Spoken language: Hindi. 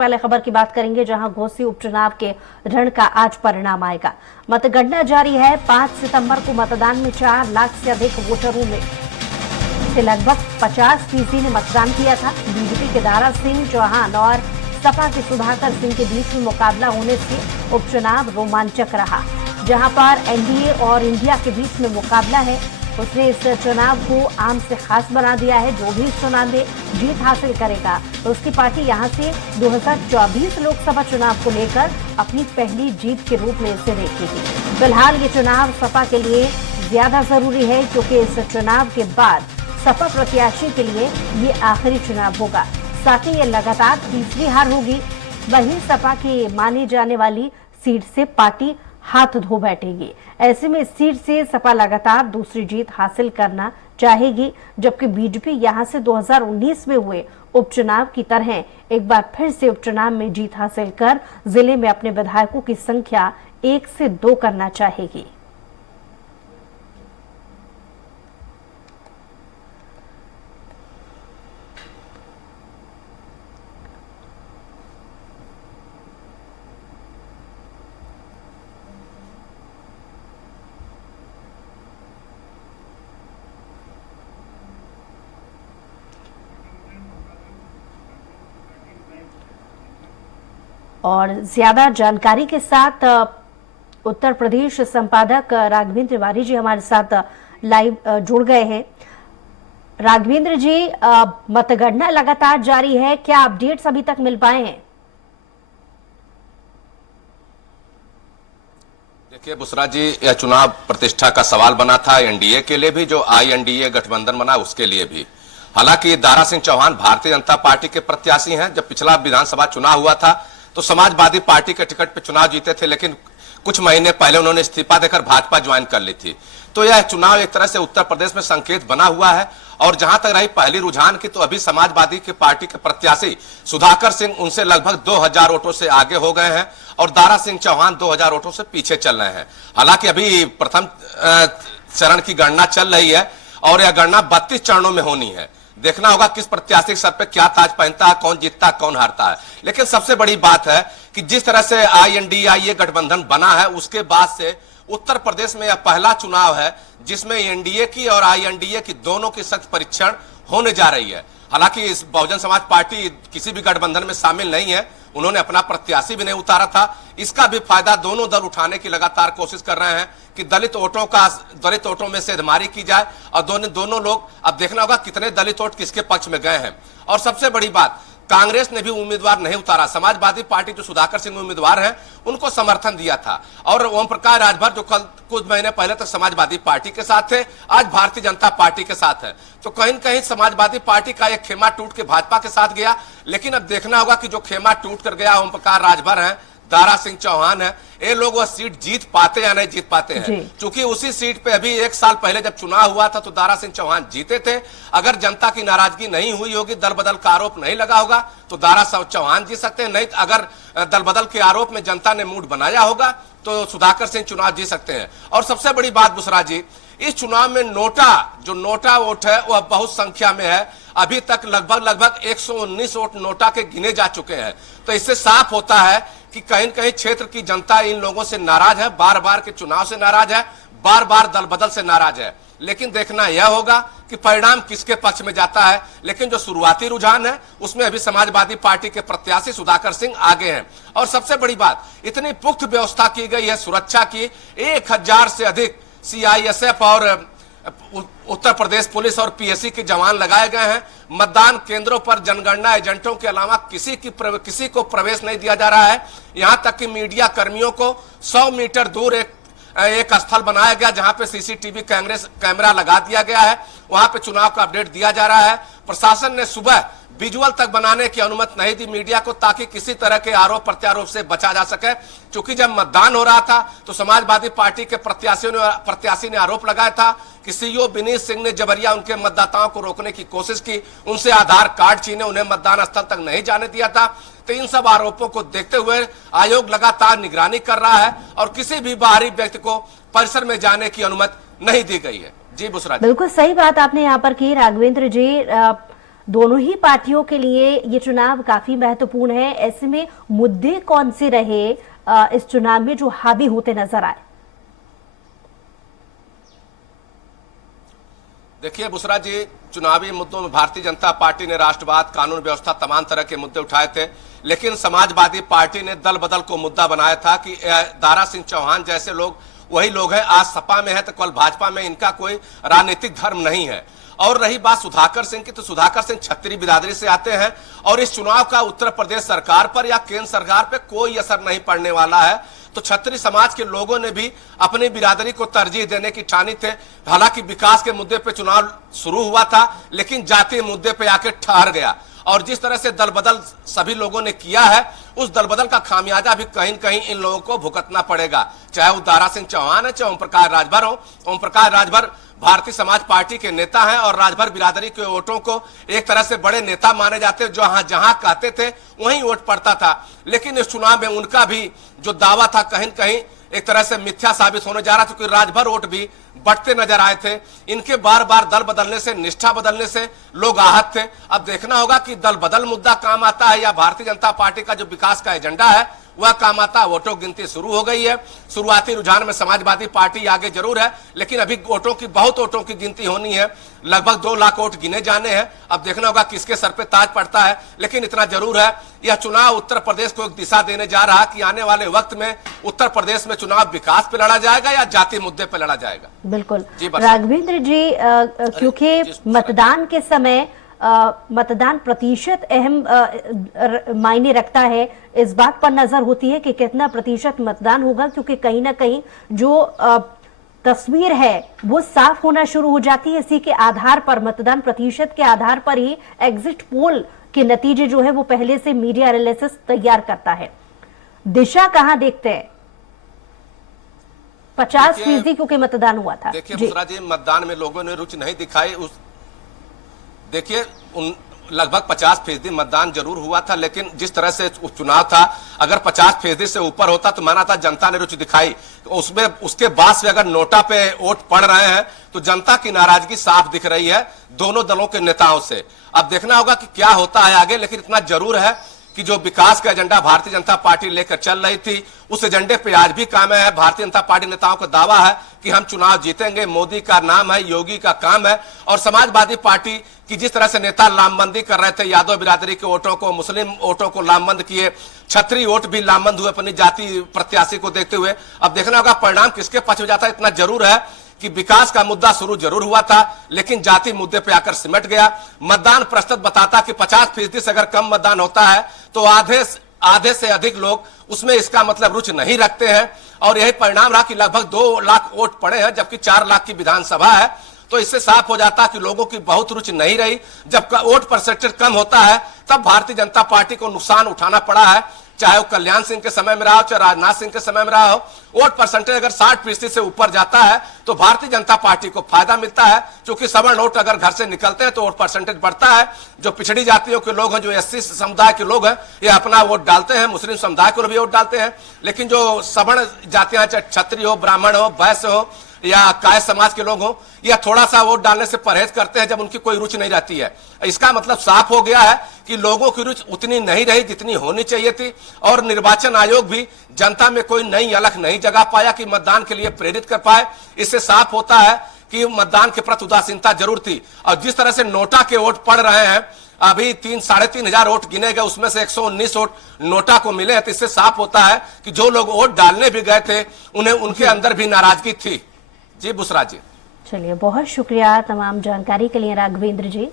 पहले खबर की बात करेंगे, जहां घोसी उपचुनाव के रण का आज परिणाम आएगा। मतगणना जारी है। 5 सितंबर को मतदान में 4 लाख से अधिक वोटरों में से लगभग 50% ने मतदान किया था। बीजेपी के दारा सिंह चौहान और सपा के सुधाकर सिंह के बीच में मुकाबला होने से उपचुनाव रोमांचक रहा। जहां पर एनडीए और इंडिया के बीच में मुकाबला है, उसने इस चुनाव को आम से खास बना दिया है। जो भी इस चुनाव में जीत हासिल करेगा, तो उसकी पार्टी यहां से 2024 लोकसभा चुनाव को लेकर अपनी पहली जीत के रूप में इसे देखेगी। फिलहाल ये चुनाव सपा के लिए ज्यादा जरूरी है, क्योंकि इस चुनाव के बाद सपा प्रत्याशी के लिए ये आखिरी चुनाव होगा। साथ ही ये लगातार तीसरी हार होगी। वहीं सपा की मानी जाने वाली सीट से पार्टी हाथ धो बैठेगी। ऐसे में इस सीट से सपा लगातार दूसरी जीत हासिल करना चाहेगी, जबकि बीजेपी यहां से 2019 में हुए उपचुनाव की तरह एक बार फिर से उपचुनाव में जीत हासिल कर जिले में अपने विधायकों की संख्या 1 से 2 करना चाहेगी। और ज्यादा जानकारी के साथ उत्तर प्रदेश संपादक राघवेंद्र तिवारी जी हमारे साथ लाइव जुड़ गए हैं। राघवेंद्र जी, मतगणना लगातार जारी है, क्या अपडेट्स अभी तक मिल पाए हैं? देखिए बुसरा जी, यह चुनाव प्रतिष्ठा का सवाल बना था एनडीए के लिए भी, जो INDA गठबंधन बना उसके लिए भी। हालांकि दारा सिंह चौहान भारतीय जनता पार्टी के प्रत्याशी हैं। जब पिछला विधानसभा चुनाव हुआ था तो समाजवादी पार्टी के टिकट पर चुनाव जीते थे, लेकिन कुछ महीने पहले उन्होंने इस्तीफा देकर भाजपा ज्वाइन कर ली थी। तो यह चुनाव एक तरह से उत्तर प्रदेश में संकेत बना हुआ है। और जहां तक रही पहली रुझान की, तो अभी समाजवादी की पार्टी के प्रत्याशी सुधाकर सिंह उनसे लगभग 2000 वोटों से आगे हो गए हैं और दारा सिंह चौहान 2000 वोटों से पीछे चल रहे हैं। हालांकि अभी प्रथम चरण की गणना चल रही है और यह गणना 32 चरणों में होनी है। देखना होगा किस प्रत्याशी के सर पे क्या ताज पहनता है, कौन जीतता है, कौन हारता है। लेकिन सबसे बड़ी बात है कि जिस तरह से INDA गठबंधन बना है, उसके बाद से उत्तर प्रदेश में यह पहला चुनाव है जिसमें एनडीए की और INDA की दोनों की सख्त परीक्षण होने जा रही है। हालांकि इस बहुजन समाज पार्टी किसी भी गठबंधन में शामिल नहीं है, उन्होंने अपना प्रत्याशी भी नहीं उतारा था। इसका भी फायदा दोनों दल उठाने की लगातार कोशिश कर रहे हैं कि दलित वोटों में सेधमारी की जाए और दोनों लोग, अब देखना होगा कितने दलित वोट किसके पक्ष में गए हैं। और सबसे बड़ी बात, कांग्रेस ने भी उम्मीदवार नहीं उतारा। समाजवादी पार्टी जो सुधाकर सिंह उम्मीदवार हैं, उनको समर्थन दिया था। और ओम प्रकाश राजभर जो कल कुछ महीने पहले तक समाजवादी पार्टी के साथ थे, आज भारतीय जनता पार्टी के साथ है। तो कहीं न कहीं समाजवादी पार्टी का एक खेमा टूट के भाजपा के साथ गया। लेकिन अब देखना होगा कि जो खेमा टूट कर गया, ओम प्रकाश राजभर है, दारा सिंह चौहान है, ये लोग वह सीट जीत पाते या नहीं जीत पाते हैं। क्योंकि उसी सीट पे अभी 1 साल पहले जब चुनाव हुआ था तो दारा सिंह चौहान जीते थे। अगर जनता की नाराजगी नहीं हुई होगी, दल बदल का आरोप नहीं लगा होगा, तो दारा चौहान जीत सकते हैं। नहीं अगर दल बदल के आरोप में जनता ने मूड बनाया होगा तो सुधाकर सिंह चुनाव जीत सकते हैं। और सबसे बड़ी बात बुसरा जी, इस चुनाव में नोटा वोट है वह बहुत संख्या में है। अभी तक लगभग 119 वोट नोटा के गिने जा चुके हैं। तो इससे साफ होता है कि कहीं न कहीं क्षेत्र की जनता इन लोगों से नाराज है, बार बार के चुनाव से नाराज है, बार बार दल बदल से नाराज है। लेकिन देखना यह होगा कि परिणाम किसके पक्ष में जाता है। लेकिन जो शुरुआती रुझान है उसमें अभी समाजवादी पार्टी के प्रत्याशी सुधाकर सिंह आगे हैं। और सबसे बड़ी बात, इतनी पुख्त व्यवस्था की गई है सुरक्षा की। 1000 से अधिक CISF और उत्तर प्रदेश पुलिस और PSC के जवान लगाए गए हैं। मतदान केंद्रों पर जनगणना एजेंटों के अलावा किसी को प्रवेश नहीं दिया जा रहा है। यहां तक कि मीडिया कर्मियों को 100 मीटर दूर एक स्थल बनाया गया जहां पे CCTV कैमरा लगा दिया गया है। वहां पे चुनाव का अपडेट दिया जा रहा है। प्रशासन ने सुबह विजुअल तक बनाने की अनुमति नहीं दी मीडिया को, ताकि किसी तरह के आरोप प्रत्यारोप से बचा जा सके। क्योंकि जब मतदान हो रहा था तो समाजवादी पार्टी के प्रत्याशी ने आरोप लगाया था कि CO विनीत सिंह ने जबरिया उनके मतदाताओं को रोकने की कोशिश की, उनसे आधार कार्ड छीने, उन्हें मतदान स्थल तक नहीं जाने दिया था। तो इन सब आरोपों को देखते हुए आयोग लगातार निगरानी कर रहा है और किसी भी बाहरी व्यक्ति को परिसर में जाने की अनुमति नहीं दी गई है। जी बुसरा जी। बिल्कुल सही बात आपने यहाँ पर की राघवेंद्र जी। दोनों ही पार्टियों के लिए ये चुनाव काफी महत्वपूर्ण है। ऐसे में मुद्दे कौन से रहे इस चुनाव में जो हावी होते नजर आए? देखिए बुसरा जी, चुनावी मुद्दों में भारतीय जनता पार्टी ने राष्ट्रवाद, कानून व्यवस्था, तमाम तरह के मुद्दे उठाए थे, लेकिन समाजवादी पार्टी ने दल बदल को मुद्दा बनाया था कि दारा सिंह चौहान जैसे लोग वही लोग हैं, आज सपा में है तो कल भाजपा में, इनका कोई राजनीतिक धर्म नहीं है। और रही बात सुधाकर सिंह की, तो सुधाकर सिंह छतरी बिरादरी से आते हैं और इस चुनाव का उत्तर प्रदेश सरकार पर या केंद्र सरकार पर कोई असर नहीं पड़ने वाला है। तो छतरी समाज के लोगों ने भी अपनी बिरादरी को तरजीह देने की ठानी थे। हालांकि विकास के मुद्दे पे चुनाव शुरू हुआ था, लेकिन जातीय मुद्दे पे आके ठहर गया। और जिस तरह से दल बदल सभी लोगों ने किया है, उस दल बदल का खामियाजा भी कहीं न कहीं इन लोगों को भुगतना पड़ेगा, चाहे वो दारा सिंह चौहान है, चाहे ओम प्रकाश राजभर हो। ओम प्रकाश राजभर भारतीय समाज पार्टी के नेता हैं और राजभर बिरादरी के वोटों को एक तरह से बड़े नेता माने जाते, जो जहां कहते थे वहीं वोट पड़ता था। लेकिन इस चुनाव में उनका भी जो दावा था कहीं न कहीं एक तरह से मिथ्या साबित होने जा रहा था, क्योंकि राजभर वोट भी बढ़ते नजर आए थे। इनके बार बार दल बदलने से, निष्ठा बदलने से लोग आहत थे। अब देखना होगा कि दल बदल मुद्दा काम आता है या भारतीय जनता पार्टी का जो विकास का एजेंडा है वह काम आता है। वोटों की गिनती शुरू हो गई है। शुरुआती रुझान में समाजवादी पार्टी आगे जरूर है, लेकिन अभी बहुत वोटों की गिनती होनी है। लगभग 2 लाख वोट गिने जाने हैं। अब देखना होगा किसके सर पे ताज पड़ता है। लेकिन इतना जरूर है, यह चुनाव उत्तर प्रदेश को एक दिशा देने जा रहा है कि आने वाले वक्त में उत्तर प्रदेश में चुनाव विकास पे लड़ा जाएगा या जाति मुद्दे पे लड़ा जाएगा। बिल्कुल राघवेंद्र जी, क्योंकि मतदान के समय मतदान प्रतिशत अहम मायने रखता है। इस बात पर नजर होती है कि कितना प्रतिशत मतदान होगा, क्योंकि कहीं ना कहीं जो तस्वीर है वो साफ होना शुरू हो जाती है। इसी के आधार पर, मतदान प्रतिशत के आधार पर ही एग्जिट पोल के नतीजे जो है वो पहले से मीडिया एनालिसिस तैयार करता है। दिशा कहां देखते हैं? 50% क्योंकि मतदान हुआ था। देखिए बुसरा जी, मतदान में लोगों ने रुचि नहीं दिखाई। देखिए लगभग 50% मतदान जरूर हुआ था, लेकिन जिस तरह से चुनाव था, अगर 50% से ऊपर होता तो माना था जनता ने रुचि दिखाई। उसमें उसके बाद से अगर नोटा पे वोट पड़ रहे हैं तो जनता की नाराजगी साफ दिख रही है दोनों दलों के नेताओं से। अब देखना होगा कि क्या होता है आगे, लेकिन इतना जरूर है कि जो विकास का एजेंडा भारतीय जनता पार्टी लेकर चल रही थी, उस एजेंडे पे आज भी काम है। भारतीय जनता पार्टी नेताओं का दावा है कि हम चुनाव जीतेंगे, मोदी का नाम है, योगी का काम है। और समाजवादी पार्टी की जिस तरह से नेता लामबंदी कर रहे थे, यादव बिरादरी के वोटों को, मुस्लिम वोटों को लामबंद किए, छतरी वोट भी लामबंद हुए अपनी जाति प्रत्याशी को देखते हुए। अब देखना होगा परिणाम किसके पक्ष में जाता है। इतना जरूर है कि विकास का मुद्दा शुरू जरूर हुआ था, लेकिन जाति मुद्दे पे आकर सिमट गया। मतदान प्रतिशत बताता कि 50% से अगर कम मतदान होता है तो आधे से अधिक लोग उसमें इसका मतलब रुचि नहीं रखते हैं। और यही परिणाम रहा कि लगभग 2 लाख वोट पड़े हैं, जबकि 4 लाख की विधानसभा है। तो इससे साफ हो जाता है कि लोगों की बहुत रुचि नहीं रही। जब वोट परसेंटेज कम होता है तब भारतीय जनता पार्टी को नुकसान उठाना पड़ा है, चाहे वो कल्याण सिंह के समय में रहा हो, चाहे राजनाथ सिंह के समय में रहा हो। वोट परसेंटेज अगर 60% से ऊपर जाता है तो भारतीय जनता पार्टी को फायदा मिलता है, क्योंकि सवर्ण वोट अगर घर से निकलते हैं तो वोट परसेंटेज बढ़ता है। जो पिछड़ी जातियों के लोग हैं, जो SC समुदाय के लोग हैं, ये अपना वोट डालते हैं, मुस्लिम समुदाय को भी वोट डालते हैं। लेकिन जो सवर्ण जातियां, चाहे क्षत्रिय हो, ब्राह्मण हो, वैश्य हो या काय समाज के लोग हो, या थोड़ा सा वोट डालने से परहेज करते हैं जब उनकी कोई रुचि नहीं रहती है। इसका मतलब साफ हो गया है कि लोगों की रुचि उतनी नहीं रही जितनी होनी चाहिए थी। और निर्वाचन आयोग भी जनता में कोई नई अलख नहीं जगा पाया कि मतदान के लिए प्रेरित कर पाए। इससे साफ होता है कि मतदान के प्रति उदासीनता जरूर थी। और जिस तरह से नोटा के वोट पड़ रहे हैं, अभी 3-3.5 हजार वोट गिने गए, उसमें से 119 वोट नोटा को मिले हैं। तो इससे साफ होता है कि जो लोग वोट डालने भी गए थे उन्हें उनके अंदर भी नाराजगी थी। जी बुसरा जी। चलिए, बहुत शुक्रिया तमाम जानकारी के लिए राघवेंद्र जी।